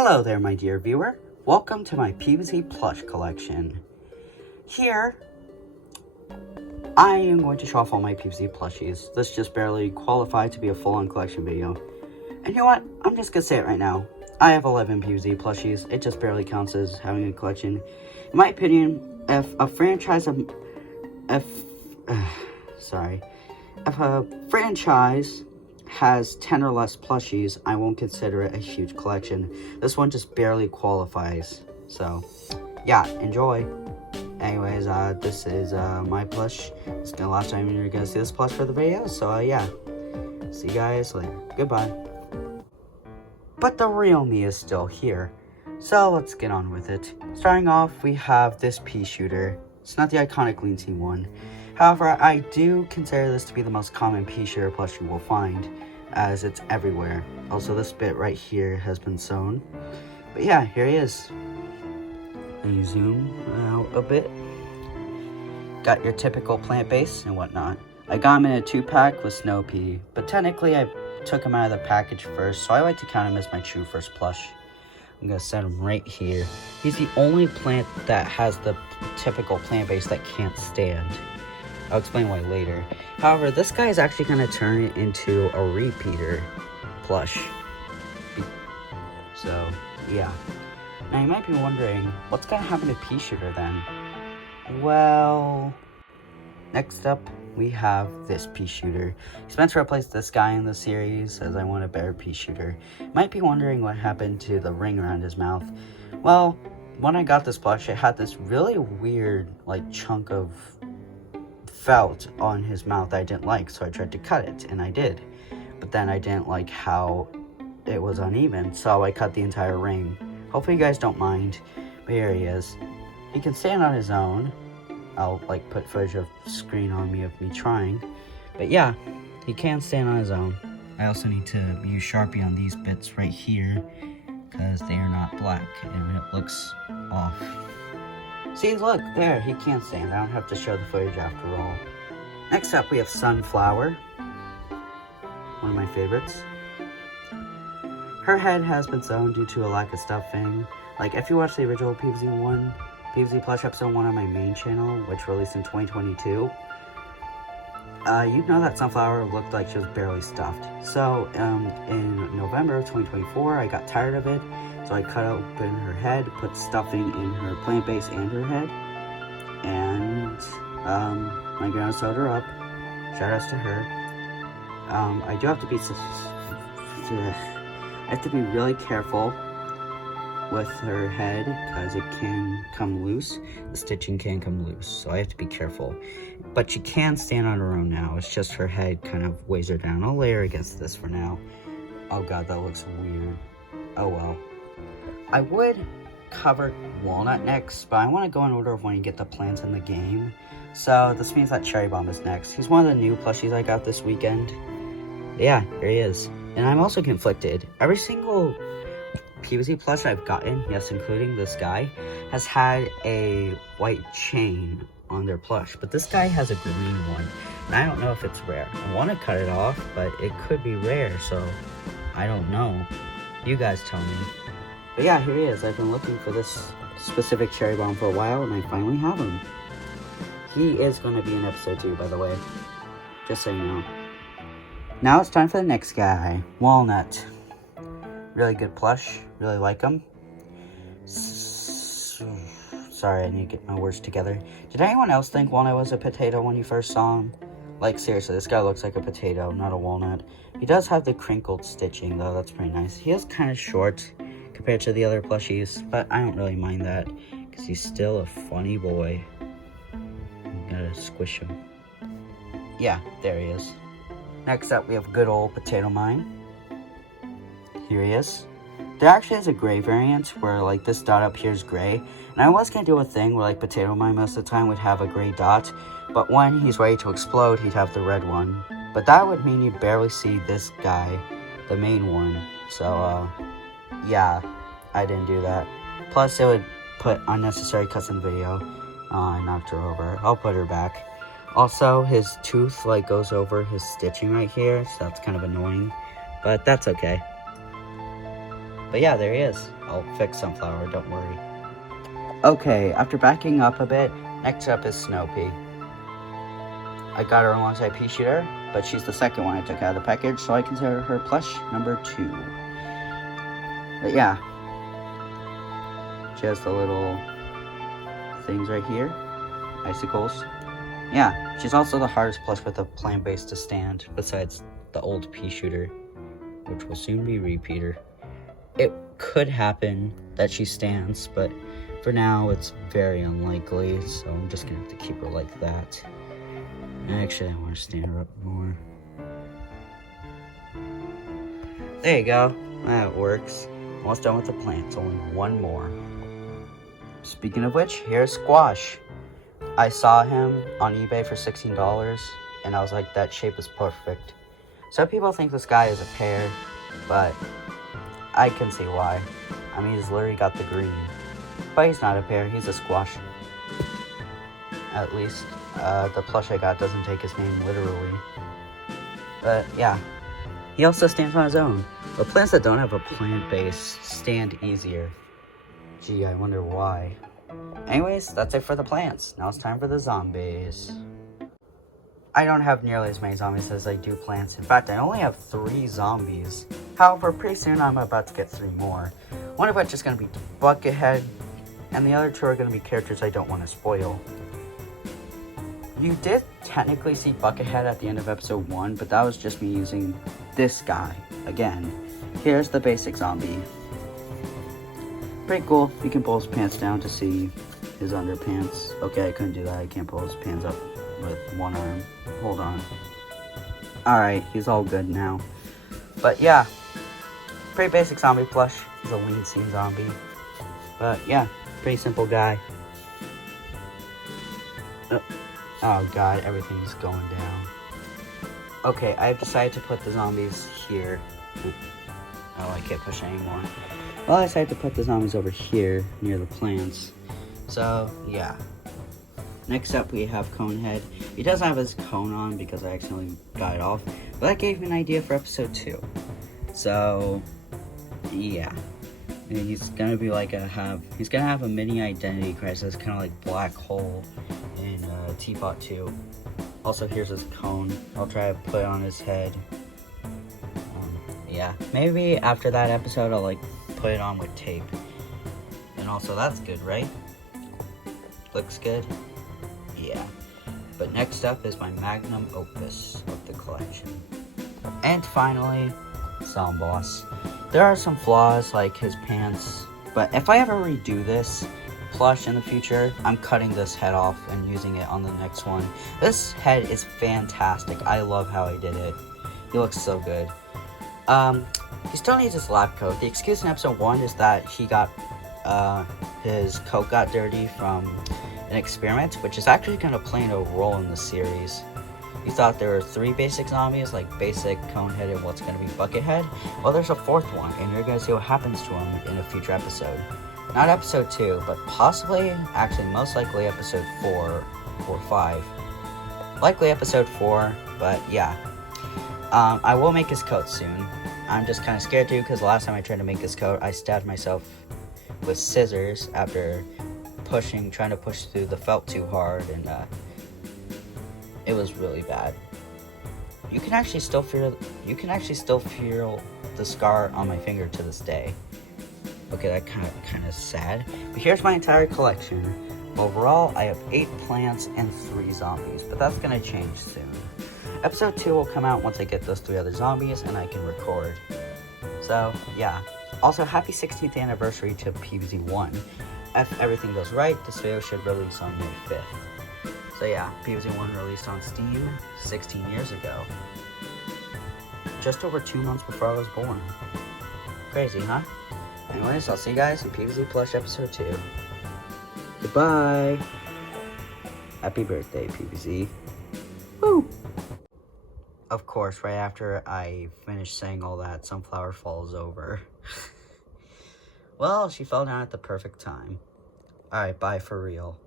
Hello there, my dear viewer. Welcome to my PvZ Plush collection. Here, I am going to show off all my PvZ plushies. This just barely qualified to be a full-on collection video. And you know what? I'm just gonna say it right now. I have 11 PvZ plushies. It just barely counts as having a collection. In my opinion, if a franchise has 10 or less plushies, I won't consider it a huge collection. This one just barely qualifies. So, yeah, enjoy. Anyways, this is my plush. It's the last time you're gonna see this plush for the video. So, yeah. See you guys later. Goodbye. But the real me is still here. So, let's get on with it. Starting off, we have this pea shooter. It's not the iconic lean team one. However, I do consider this to be the most common pea shooter plush you will find, as it's everywhere. Also, this bit right here has been sewn. But yeah, here he is. And you zoom out a bit. Got your typical plant base and whatnot. I got him in a 2-pack with Snow Pea, but technically I took him out of the package first, so I like to count him as my true first plush. I'm going to set him right here. He's the only plant that has the typical plant base that can't stand. I'll explain why later. However, this guy is actually going to turn it into a repeater plush. So, yeah. Now, you might be wondering, what's going to happen to Pea Shooter then? Well, next up, we have this Pea Shooter. He's meant to replace this guy in the series, as I want a better Pea Shooter. You might be wondering what happened to the ring around his mouth. Well, when I got this plush, it had this really weird, chunk of felt on his mouth I didn't like, so I tried to cut it, and I did. But then I didn't like how it was uneven, so I cut the entire ring. Hopefully you guys don't mind, but here he is. He can stand on his own. I'll put footage of screen on me of me trying, but yeah, he can stand on his own. I also need to use Sharpie on these bits right here because they are not black and it looks off. See, look, there, he can't stand. I don't have to show the footage after all. Next up, we have Sunflower. One of my favorites. Her head has been sewn due to a lack of stuffing. If you watch the original PvZ Plush episode 1 on my main channel, which released in 2022, you'd know that Sunflower looked like she was barely stuffed. So, in November of 2024, I got tired of it. So I cut open her head, put stuffing in her plant base and her head, and my grandma sewed her up. Shout outs to her. I do have to be really careful with her head because it can come loose. The stitching can come loose, so I have to be careful. But she can stand on her own now. It's just her head kind of weighs her down. I'll lay her against this for now. Oh god, that looks weird. Oh well. I would cover Walnut next, but I want to go in order of when you get the plants in the game. So this means that Cherry Bomb is next. He's one of the new plushies I got this weekend. Yeah, here he is. And I'm also conflicted. Every single PvZ plush I've gotten, yes, including this guy, has had a white chain on their plush. But this guy has a green one. And I don't know if it's rare. I want to cut it off, but it could be rare, so I don't know. You guys tell me. But yeah, here he is. I've been looking for this specific Cherry Bomb for a while, and I finally have him. He is going to be in episode 2, by the way. Just so you know. Now it's time for the next guy. Walnut. Really good plush. Really like him. Sorry, I need to get my words together. Did anyone else think Walnut was a potato when you first saw him? Seriously, this guy looks like a potato, not a walnut. He does have the crinkled stitching, though. That's pretty nice. He is kind of short compared to the other plushies, but I don't really mind that because he's still a funny boy. I'm gonna squish him. Yeah, there he is. Next up, we have good old Potato Mine. Here he is. There actually is a gray variant where this dot up here is gray, and I was gonna do a thing where Potato Mine most of the time would have a gray dot, but when he's ready to explode, he'd have the red one. But that would mean you'd barely see this guy, the main one. So, yeah, I didn't do that. Plus, it would put unnecessary cuts in the video. I knocked her over. I'll put her back. Also, his tooth, goes over his stitching right here, so that's kind of annoying. But that's okay. But yeah, there he is. I'll fix Sunflower, don't worry. Okay, after backing up a bit, next up is Snoopy. I got her alongside Pea Shooter, but she's the second one I took out of the package, so I consider her plush number 2. But yeah, she has the little things right here, icicles. Yeah, she's also the hardest plush with a plant base to stand, besides the old Pea Shooter, which will soon be Repeater. It could happen that she stands, but for now it's very unlikely, so I'm just gonna have to keep her like that. Actually, I want to stand her up more. There you go. That works. Almost done with the plants. Only one more. Speaking of which, here's Squash. I saw him on eBay for $16, and I was like, that shape is perfect. Some people think this guy is a pear, but I can see why. I mean, he's literally got the green. But he's not a pear, he's a squash. At least, the plush I got doesn't take his name literally. But yeah, he also stands on his own. But plants that don't have a plant base stand easier. Gee, I wonder why. Anyways, that's it for the plants. Now it's time for the zombies. I don't have nearly as many zombies as I do plants. In fact, I only have 3 zombies. However, pretty soon I'm about to get 3 more. One of which is going to be Buckethead, and the other 2 are going to be characters I don't want to spoil. You did technically see Buckethead at the end of episode 1, but that was just me using this guy again. Here's the basic zombie. Pretty cool. You can pull his pants down to see his underpants. Okay, I couldn't do that. I can't pull his pants up with one arm. Hold on. Alright, he's all good now. But yeah, pretty basic zombie plush. He's a lean scene zombie. But yeah, pretty simple guy. Oh god, everything's going down. Okay, I've decided to put the zombies here. Oh, I can't push anymore. Well, I decided to put the zombies over here, near the plants. So, yeah. Next up, we have Conehead. He does have his cone on because I accidentally got it off. But that gave me an idea for episode 2. So, yeah. And he's gonna be like he's gonna have a mini identity crisis, kind of like Black Hole in Teapot 2. Also, here's his cone. I'll try to put it on his head. Yeah, maybe after that episode, I'll like put it on with tape. And also, that's good, right? Looks good? Yeah. But next up is my magnum opus of the collection. And finally, Zom Boss. There are some flaws like his pants, but if I ever redo this plush in the future, I'm cutting this head off and using it on the next one. This head is fantastic. I love how I did it. He looks so good. He still needs his lab coat. The excuse in episode 1 is that he got, his coat got dirty from an experiment, which is actually kind of playing a role in the series. You thought there were 3 basic zombies, like basic, Conehead, and what's going to be Buckethead? Well, there's a 4th one, and you're going to see what happens to him in a future episode. Not episode 2, but possibly, actually, most likely episode 4 or 5. Likely episode 4, but yeah. I will make his coat soon. I'm just kind of scared to, because the last time I tried to make his coat, I stabbed myself with scissors after trying to push through the felt too hard, and it was really bad. You can actually still feel the scar on my finger to this day. Okay, that kind of sad. But here's my entire collection. Overall, I have 8 plants and 3 zombies, but that's gonna change soon. Episode 2 will come out once I get those 3 other zombies and I can record. So, yeah. Also, happy 16th anniversary to PvZ 1. If everything goes right, this video should release on May 5th. So yeah, PvZ 1 released on Steam 16 years ago. Just over 2 months before I was born. Crazy, huh? Anyways, I'll see you guys in PvZ Plush episode 2. Goodbye! Happy birthday, PvZ. Woo! Of course, right after I finish saying all that, Sunflower falls over. Well, she fell down at the perfect time. Alright, bye for real.